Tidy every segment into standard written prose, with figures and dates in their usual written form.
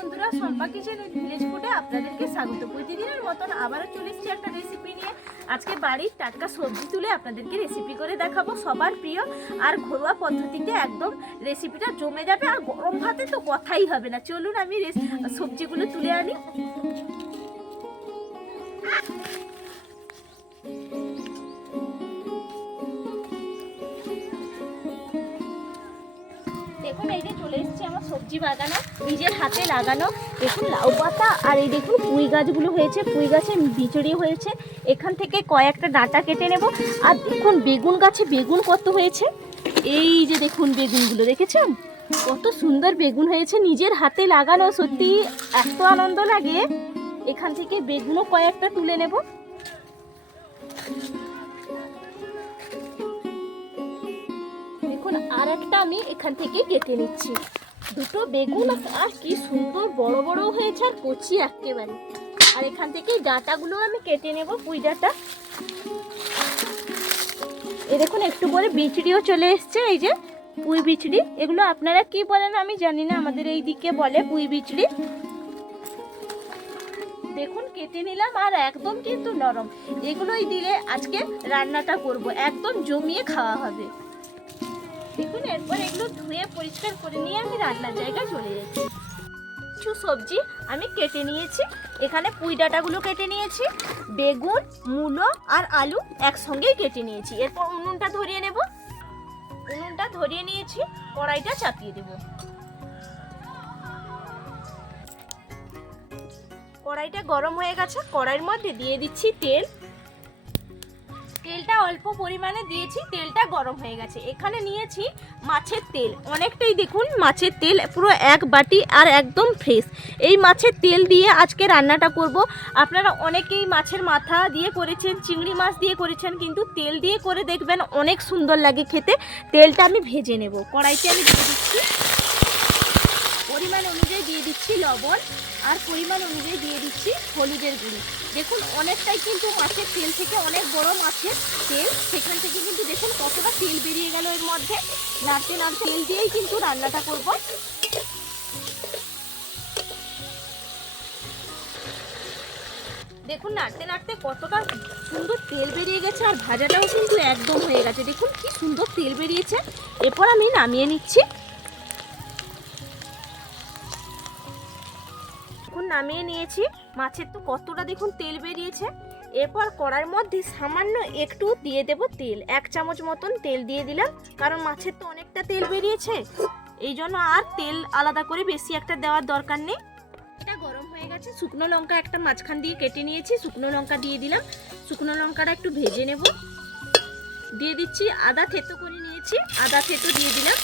বন্ধুরা, সম্পা kitchen with village ফুডে আপনাদেরকে স্বাগত। প্রতিদিনের মতন আবারও চলে এসেছি একটা রেসিপি নিয়ে। আজকে বাড়ির টাটকা সবজি তুলে আপনাদেরকে রেসিপি করে দেখাবো। সবার প্রিয় আর ঘরোয়া পদ্ধতিতে একদম রেসিপিটা জমে যাবে, আর গরম ভাতে তো কথাই হবে না। চলুন আমি সবজিগুলো তুলে আনি। দেখুন, এই যে চলে এসেছি আমার সবজি বাগানো, নিজের হাতে লাগানো। দেখুন লাউ পাতা, আর এই দেখুন পুঁই গাছগুলো হয়েছে, পুঁই গাছে বিচড়ি হয়েছে। এখান থেকে কয়েকটা ডাঁটা কেটে নেব। আর দেখুন বেগুন গাছে বেগুন কত হয়েছে, এই যে দেখুন বেগুনগুলো দেখেছেন, কত সুন্দর বেগুন হয়েছে, নিজের হাতে লাগানো। সত্যি এত আনন্দ লাগে। এখান থেকে বেগুনও কয়েকটা তুলে নেব। আর একটা আমি এখান থেকে কেটে নিচ্ছি। দুটো বেগুন আর কি সুন্দর বড় বড় হয়েছে, আর কচি একেবারে। আর এখান থেকে ডাঁটাগুলো আমি কেটে নেব, পুঁই ডাঁটা। এই দেখুন একটু পরে বিচড়িও চলে এসছে, এই যে পুঁই বিচড়ি। এগুলো আপনারা কি বলেন আমি জানি না, আমাদের এই দিকে বলে পুঁই বিচড়ি। দেখুন কেটে নিলাম, আর একদম কিন্তু নরম। এগুলোই দিলে আজকে রান্নাটা করব, একদম জমিয়ে খাওয়া হবে। দেখুন এরপর এগুলো ধুয়ে পরিষ্কার করে নিয়ে আমি রান্নার জায়গায় চলে যাচ্ছি। কিছু সবজি আমি কেটে নিয়েছি। এখানে পুঁই ডাঁটাগুলো কেটে নিয়েছি, বেগুন, মূলো আর আলু একসঙ্গেই কেটে নিয়েছি। এরপর উনুনটা ধরিয়ে নেব। উনুনটা ধরিয়ে নিয়েছি, কড়াইটা চাপিয়ে দেব। কড়াইটা গরম হয়ে গেছে, কড়াইয়ের মধ্যে দিয়ে দিচ্ছি তেল। তেলটা অল্প পরিমাণে দিয়েছি, তেলটা গরম হয়ে গেছে। এখানে নিয়েছি মাছের তেল, অনেকটাই। দেখুন মাছের তেল পুরো এক বাটি, আর একদম ফ্রেশ। এই মাছের তেল দিয়ে আজকে রান্নাটা করব। আপনারা অনেকেই মাছের মাথা দিয়ে করেছেন, চিংড়ি মাছ দিয়ে করেছেন, কিন্তু তেল দিয়ে করে দেখবেন অনেক সুন্দর লাগে খেতে। তেলটা আমি ভেজে নেব। কড়াইতে আমি দিয়ে দিচ্ছি, পরিমাণ অনুযায়ী দিয়ে দিচ্ছি লবণ, আর পরিমাণ অনুযায়ী দিয়ে দিচ্ছি হলুদের গুঁড়ো। দেখুন অনেকটাই কিন্তু মাছের তেল থেকে, অনেক বড় মাছের তেল, সেখান থেকে কিন্তু দেখুন কতটা তেল বেরিয়ে গেল এর মধ্যে। নাড়তে নাড়তে তেল দিয়েই কিন্তু রান্নাটা করব। দেখুন নাড়তে নাড়তে কতটা সুন্দর তেল বেরিয়ে গেছে, আর ভাজাটাও কিন্তু একদম হয়ে গেছে। দেখুন কি সুন্দর তেল বেরিয়েছে। এরপর আমি নামিয়ে নিচ্ছি। নামিয়ে নিয়েছি। মাছের তো কতটা দেখুন তেল বেরিয়েছে। এরপর কড়াইয়ের মধ্যে সামান্য একটু দিয়ে দেব তেল, 1 চামচ মতন তেল দিয়ে দিলাম, কারণ মাছের তো অনেকটা তেল বেরিয়েছে, এই জন্য আর তেল আলাদা করে বেশি একটা দেওয়ার দরকার নেই। এটা গরম হয়ে গেছে। শুকনো লঙ্কা একটা মাঝখান দিয়ে কেটে নিয়েছি, শুকনো লঙ্কা দিয়ে দিলাম। শুকনো লঙ্কাটা একটু ভেজে নেব। দিয়ে দিচ্ছি আদা থেতো করে নিয়েছি, আদা থেতো দিয়ে দিলাম।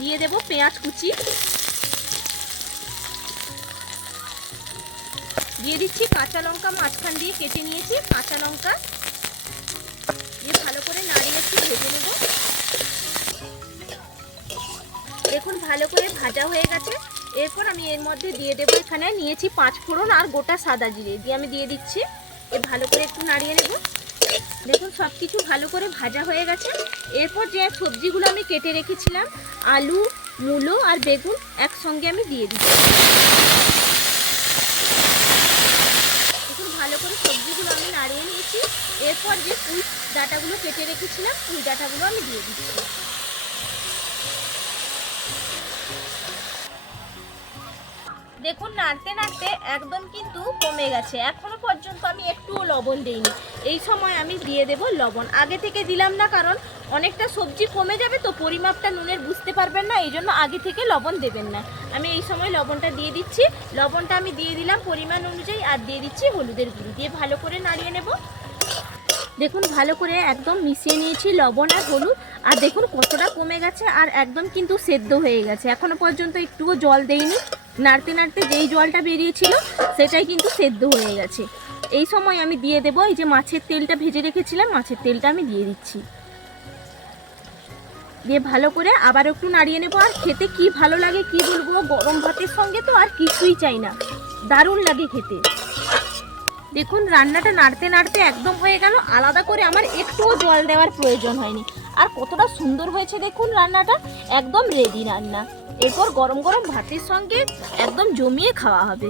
দিয়ে দেব পেঁয়াজ কুচি, দিয়ে দিচ্ছি কাঁচা লঙ্কা, মাঝখান দিয়ে কেটে নিয়েছি কাঁচা লঙ্কা। দিয়ে ভালো করে নাড়িয়ে একটু ভেজে নেব। দেখুন ভালো করে ভাজা হয়ে গেছে। এরপর আমি এর মধ্যে দিয়ে দেবো, এখানে নিয়েছি 5 ফোড়ন আর গোটা সাদা জিরে, দিয়ে আমি দিয়ে দিচ্ছি। ভালো করে একটু নাড়িয়ে নেব। দেখুন সব কিছু ভালো করে ভাজা হয়ে গেছে। এরপর যে সবজিগুলো আমি কেটে রেখেছিলাম, আলু, মূলো আর বেগুন একসঙ্গে আমি দিয়ে দিচ্ছি। ভালো করে সবজিগুলো আমি নাড়িয়ে নিয়েছি। এরপর যে পুঁই ডাঁটাগুলো কেটে রেখেছিলাম, পুঁই ডাঁটাগুলো আমি দিয়ে দিচ্ছি। দেখুন নাড়তে নাড়তে একদম কিন্তু কমে গেছে। এখনো পর্যন্ত আমি একটুও লবণ দিইনি। এই সময় আমি দিয়ে দেব লবণ। আগে থেকে দিলাম না, কারণ অনেকটা সবজি কমে যাবে, তো পরিমাপটা নুনের বুঝতে পারবেন না, এই জন্য আগে থেকে লবণ দেবেন না। আমি এই সময় লবণটা দিয়ে দিচ্ছি। লবণটা আমি দিয়ে দিলাম পরিমাণ অনুযায়ী, আর দিয়ে দিচ্ছি হলুদের গুঁড়ো, দিয়ে ভালো করে নাড়িয়ে নেব। দেখুন ভালো করে একদম মিশিয়ে নিয়েছি লবণ আর হলুদ, আর দেখুন কতটা কমে গেছে, আর একদম কিন্তু সেদ্ধ হয়ে গেছে। এখনো পর্যন্ত একটুও জল দেইনি। নাড়তে নাড়তে যেই জলটা বেরিয়েছিল সেটাই কিন্তু সেদ্ধ হয়ে গেছে। এই সময় আমি দিয়ে দেবো এই যে মাছের তেলটা ভেজে রেখেছিলাম, মাছের তেলটা আমি দিয়ে দিচ্ছি। দিয়ে ভালো করে আবার একটু নাড়িয়ে নেবো। আর খেতে কি ভালো লাগে কি বলবো, গরম ভাতের সঙ্গে তো আর কিছুই চাই না, দারুণ লাগে খেতে। দেখুন রান্নাটা নাড়তে নাড়তে একদম হয়ে গেল, আলাদা করে আমার একটুও জল দেওয়ার প্রয়োজন হয়নি। আর কতটা সুন্দর হয়েছে দেখুন রান্নাটা, একদম রেডি রান্না। এরপর গরম গরম ভাতের সঙ্গে একদম জমিয়ে খাওয়া হবে।